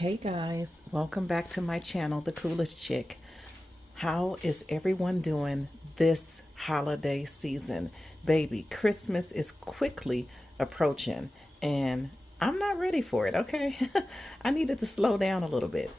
Hey guys, welcome back to my channel, The Coolest Chick. How is everyone doing this holiday season? Baby, Christmas is quickly approaching and I'm not ready for it, okay? I needed to slow down a little bit.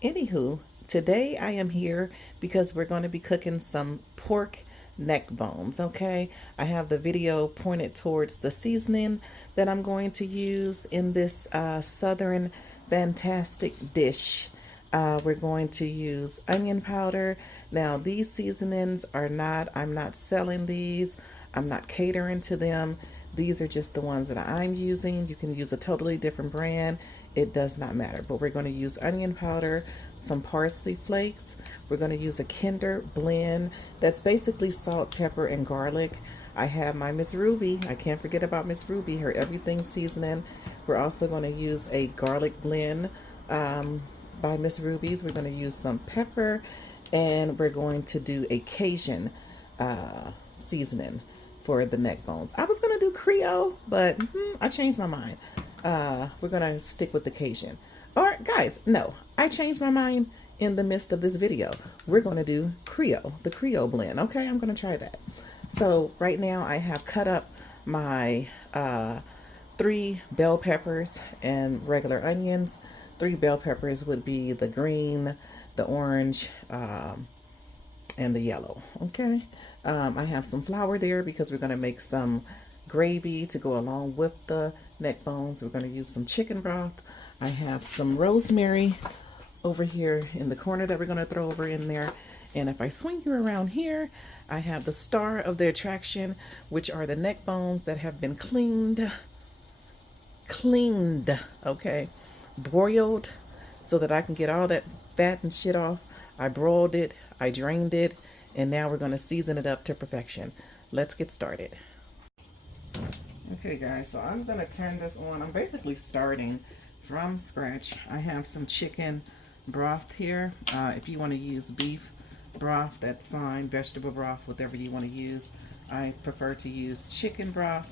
Anywho, today I am here because we're going to be cooking some pork neck bones, okay? I have the video pointed towards the seasoning that I'm going to use in this southern fantastic dish. We're going to use onion powder. Now, these seasonings are not, I'm not selling these. I'm not catering to them. These are just the ones that I'm using. You can use a totally different brand. It does not matter. But we're going to use onion powder, some parsley flakes. We're going to use a Kinder blend. That's basically salt, pepper, and garlic. I have my Miss Ruby. I can't forget about Miss Ruby, her everything seasoning. We're also going to use a garlic blend by Miss Ruby's. We're going to use some pepper, and we're going to do a Cajun seasoning for the neck bones. I was going to do Creole, but I changed my mind. We're going to stick with the Cajun. Or guys, no, I changed my mind in the midst of this video. We're going to do Creole, the Creole blend. Okay, I'm going to try that. So right now I have cut up my 3 bell peppers and regular onions. 3 bell peppers would be the green, the orange, and the yellow. Okay. I have some flour there because we're going to make some gravy to go along with the neck bones. We're going to use some chicken broth. I have some rosemary over here in the corner that we're going to throw over in there. And if I swing you around here, I have the star of the attraction, which are the neck bones that have been cleaned, okay, broiled, so that I can get all that fat and shit off. I broiled it, I drained it, and now we're going to season it up to perfection. Let's get started. Okay guys, so I'm going to turn this on. I'm basically starting from scratch. I have some chicken broth here. If you want to use beef broth, that's fine. Vegetable broth, whatever you want to use. I prefer to use chicken broth.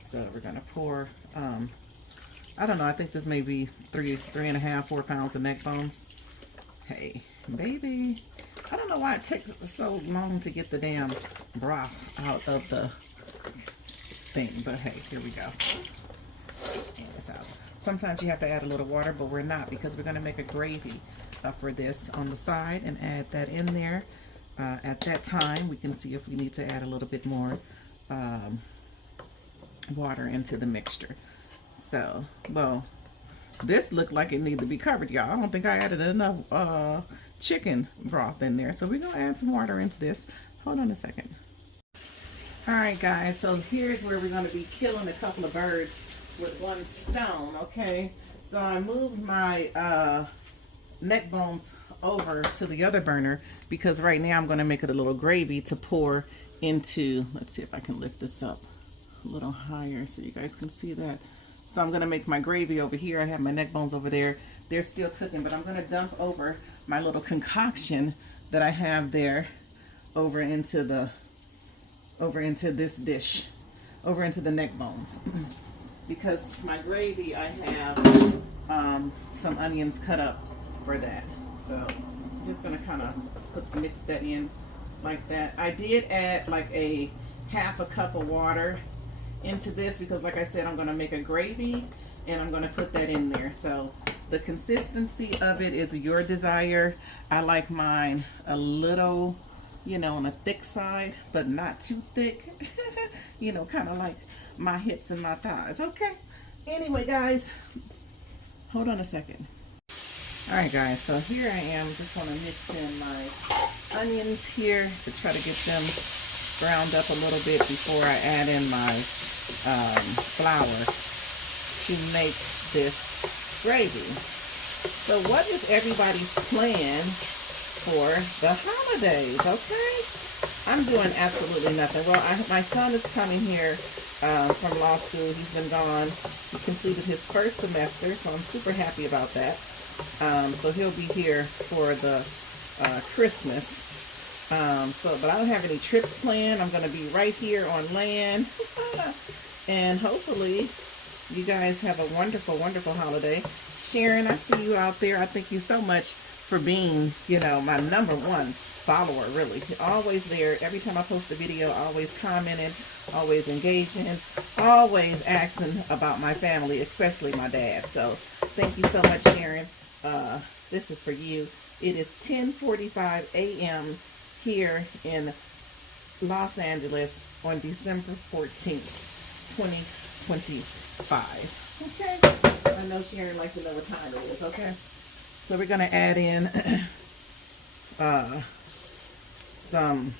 So we're going to pour, I don't know, I think this may be 3.5, 4 pounds of neck bones. Hey, baby. I don't know why it takes so long to get the damn broth out of the thing, but hey, here we go. Get this out. Sometimes you have to add a little water, but we're not, because we're going to make a gravy for this on the side and add that in there. At that time, we can see if we need to add a little bit more water into the mixture. So, well, this looked like it needed to be covered, y'all. I don't think I added enough chicken broth in there. So we're going to add some water into this. Hold on a second. All right, guys. So here's where we're going to be killing a couple of birds with one stone, okay? So I moved my neck bones over to the other burner because right now I'm going to make it a little gravy to pour into. Let's see if I can lift this up a little higher so you guys can see that. So I'm going to make my gravy over here. I have my neck bones over there. They're still cooking, but I'm going to dump over my little concoction that I have there over into this dish, over into the neck bones. Because my gravy, I have some onions cut up for that. So I'm just going to kind of mix that in like that. I did add like a half a cup of water into this because, like I said, I'm going to make a gravy and I'm going to put that in there. So the consistency of it is your desire. I like mine a little, you know, on the thick side, but not too thick. You know, kind of like my hips and my thighs. Okay. Anyway, guys, hold on a second. All right, guys. So here I am. Just want to mix in my onions here to try to get them browned up a little bit before I add in my flour to make this gravy. So what is everybody's plan for the holidays? Okay, I'm doing absolutely nothing. Well, my son is coming here from law school. He's been gone. He completed his first semester, so I'm super happy about that. So he'll be here for the Christmas. But I don't have any trips planned. I'm going to be right here on land. And hopefully You guys have a wonderful, wonderful holiday. Sharon, I see you out there. I thank you so much for being, you know, my #1 follower, really. Always there. Every time I post a video, always commenting, always engaging, always asking about my family, especially my dad. So thank you so much, Sharon. This is for you. It is 10:45 a.m. here in Los Angeles on December 14th, 2025. Okay? I know Sharon likes to know what time it is, okay? So we're going to add in some,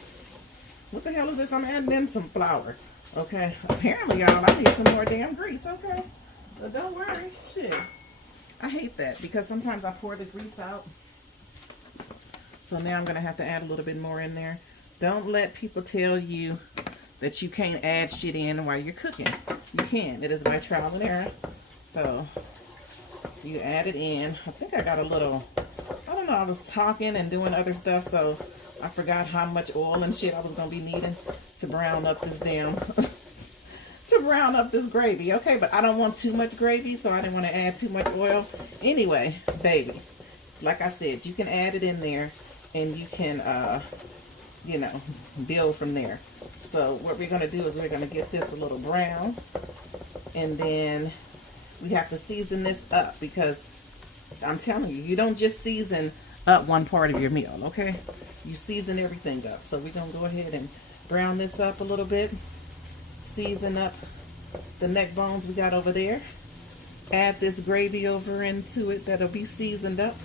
what the hell is this? I'm adding in some flour, okay? Apparently, y'all, I need some more damn grease, okay? But don't worry, shit. I hate that because sometimes I pour the grease out. So now I'm going to have to add a little bit more in there. Don't let people tell you that you can't add shit in while you're cooking. You can. It is by trial and error. So you add it in. I think I got a little, I don't know, I was talking and doing other stuff, so I forgot how much oil and shit I was going to be needing to brown up this damn, to brown up this gravy. Okay, but I don't want too much gravy, so I didn't want to add too much oil. Anyway, baby, like I said, you can add it in there and you can, you know, build from there. So what we're going to do is we're going to get this a little brown, and then we have to season this up because I'm telling you, you don't just season up one part of your meal, okay? You season everything up. So we're going to go ahead and brown this up a little bit, season up the neck bones we got over there, add this gravy over into it that'll be seasoned up,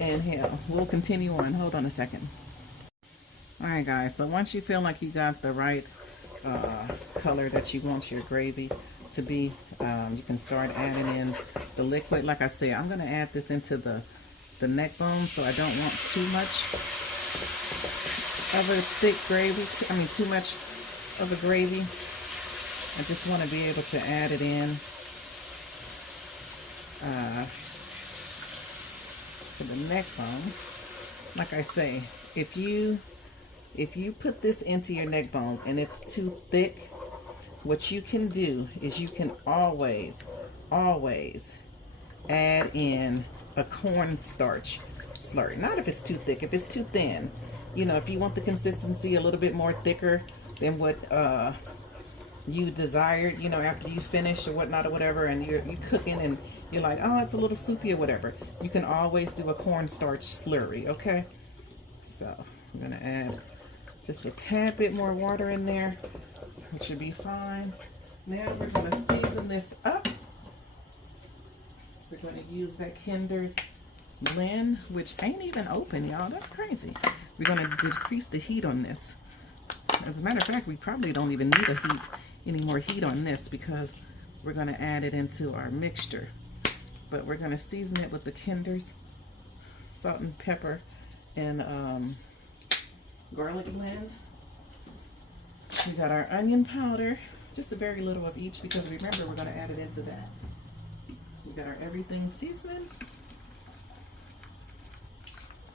and hell, we'll continue on. Hold on a second. Alright guys, so once you feel like you got the right color that you want your gravy to be, you can start adding in the liquid. Like I said, I'm going to add this into the neck bone, so I don't want too much of a thick gravy, too much of a gravy. I just want to be able to add it in to the neck bones. Like I say, if you put this into your neck bones and it's too thick, what you can do is you can always add in a cornstarch slurry. Not if it's too thick, if it's too thin. You know, if you want the consistency a little bit more thicker than what you desired, you know, after you finish or whatnot or whatever, and you're cooking and you're like, oh, it's a little soupy or whatever, you can always do a cornstarch slurry, okay? So I'm gonna add just a tad bit more water in there, which should be fine. Now we're going to season this up. We're going to use that Kinder's blend, which ain't even open, y'all. That's crazy. We're going to decrease the heat on this. As a matter of fact, we probably don't even need any more heat on this because we're going to add it into our mixture. But we're going to season it with the Kinder's salt and pepper and garlic blend. We got our onion powder, just a very little of each because remember we're going to add it into that. We got our everything seasoning.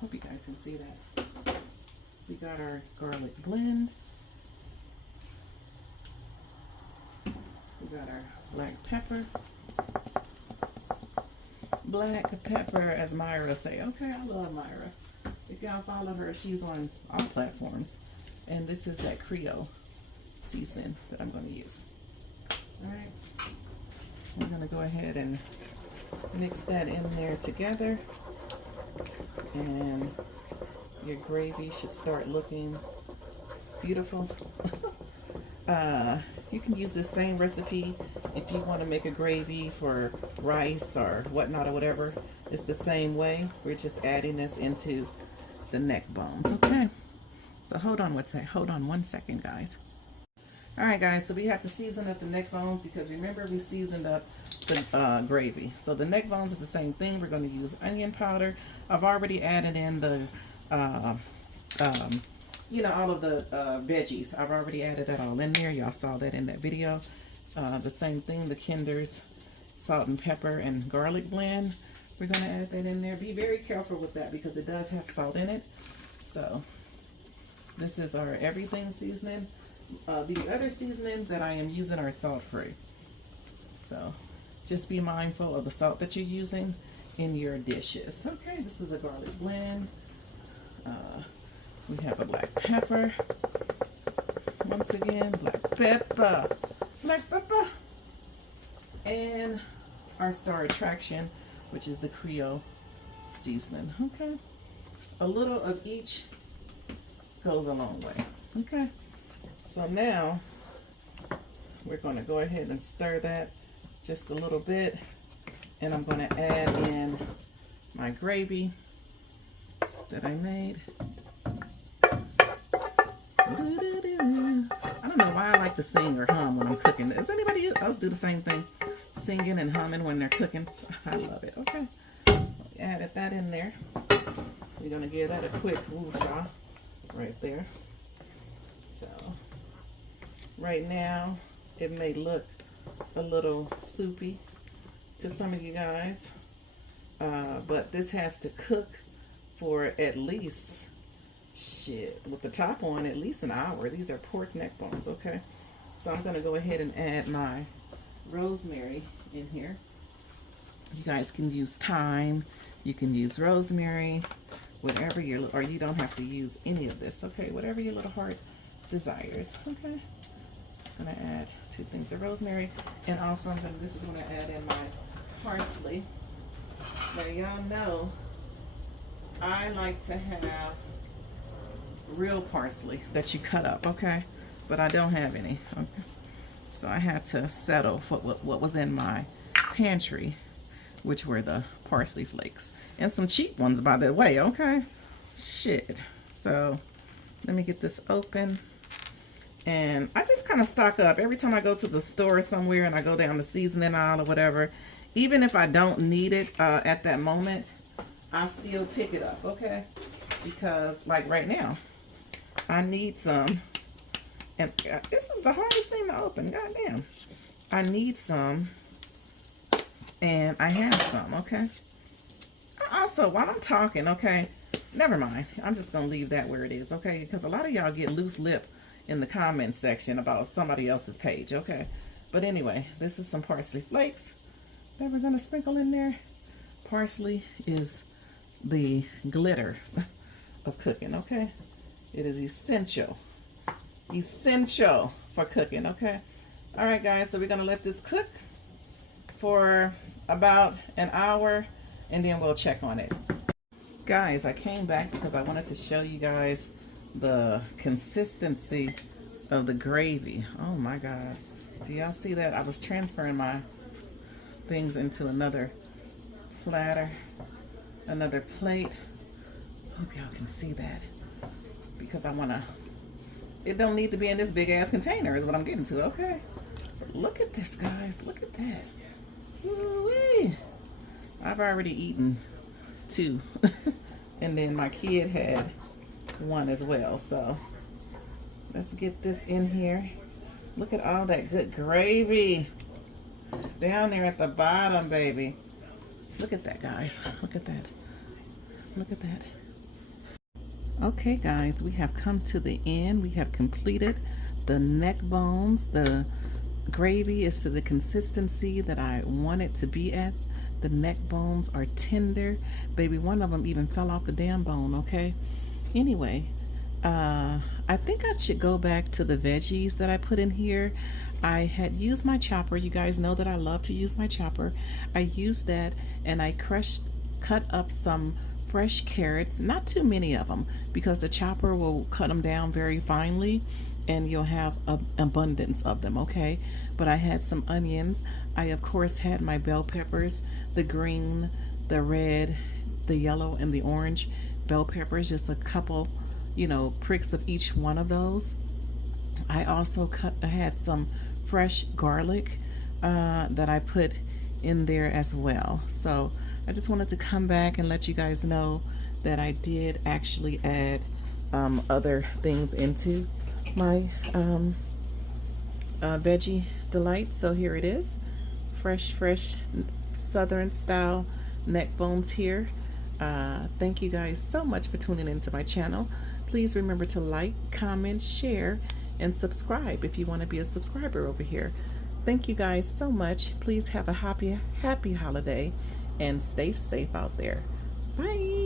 Hope you guys can see that. We got our garlic blend. We got our black pepper. Black pepper, as Myra say. Okay, I love Myra. If y'all follow her, she's on all platforms. And this is that Creole seasoning that I'm going to use. Alright. I'm going to go ahead and mix that in there together. And your gravy should start looking beautiful. You can use the same recipe if you want to make a gravy for rice or whatnot or whatever. It's the same way. We're just adding this into the neck bones. Okay. So hold on one second, guys. All right, guys. So we have to season up the neck bones because remember we seasoned up the gravy. So the neck bones is the same thing. We're going to use onion powder. I've already added in the you know, all of the veggies. I've already added that all in there. Y'all saw that in that video. The same thing, the Kinder's salt and pepper and garlic blend. We're going to add that in there. Be very careful with that because it does have salt in it. So this is our everything seasoning. These other seasonings that I am using are salt free. So just be mindful of the salt that you're using in your dishes. Okay, this is a garlic blend. We have a black pepper. Once again, black pepper, and our star attraction, which is the Creole seasoning. Okay, a little of each goes a long way. Okay, so now we're going to go ahead and stir that just a little bit, and I'm going to add in my gravy that I made. I don't know why I like to sing or hum when I'm cooking. Does anybody else do the same thing? Singing and humming when they're cooking? I love it. Okay. We added that in there. We're going to give that a quick woosah right there. So, right now, it may look a little soupy to some of you guys. But this has to cook for at least, with the top on, at least an hour. These are pork neck bones, okay? So I'm going to go ahead and add my rosemary in here. You guys can use thyme, you can use rosemary, whatever or you don't have to use any of this, okay? Whatever your little heart desires, okay? I'm going to add 2 things of rosemary, and also this is going to add in my parsley. Now y'all know I like to have real parsley that you cut up, okay? But I don't have any, okay? So I had to settle for what was in my pantry, which were the parsley flakes. And some cheap ones, by the way, okay? Shit. So let me get this open. And I just kind of stock up every time I go to the store somewhere and I go down the seasoning aisle or whatever. Even if I don't need it at that moment, I still pick it up, okay? Because like right now, I need some. And this is the hardest thing to open, goddamn. I need some, and I have some, okay? Also, while I'm talking, okay, never mind. I'm just gonna leave that where it is, okay? Because a lot of y'all get loose lip in the comment section about somebody else's page, okay? But anyway, this is some parsley flakes that we're gonna sprinkle in there. Parsley is the glitter of cooking, okay? It is essential for cooking, okay? All right, guys, so we're gonna let this cook for about an hour, and then we'll check on it. Guys, I came back because I wanted to show you guys the consistency of the gravy. Oh my God, do y'all see that? I was transferring my things into another platter, another plate. Hope y'all can see that, because I wanna, it don't need to be in this big ass container is what I'm getting to, okay? But look at this, guys, look at that. Woo-wee. I've already eaten 2 and then my kid had 1 as well. So let's get this in here. Look at all that good gravy down there at the bottom, baby. Look at that, guys. Look at that. Look at that. Okay, guys, we have come to the end. We have completed the neck bones. The gravy is to the consistency that I want it to be at. The neck bones are tender. Baby, one of them even fell off the damn bone, okay? Anyway, I think I should go back to the veggies that I put in here. I had used my chopper. You guys know that I love to use my chopper. I used that and I cut up some fresh carrots, not too many of them, because the chopper will cut them down very finely and you'll have an abundance of them, okay? But I had some onions. I of course had my bell peppers, the green, the red, the yellow, and the orange bell peppers, just a couple, you know, pricks of each one of those. I also had some fresh garlic that I put in there as well. So I just wanted to come back and let you guys know that I did actually add other things into my veggie delight. So here it is, fresh southern style neck bones here. Thank you guys so much for tuning into my channel. Please remember to like, comment, share, and subscribe if you want to be a subscriber over here. Thank you guys so much. Please have a happy holiday and stay safe out there. Bye.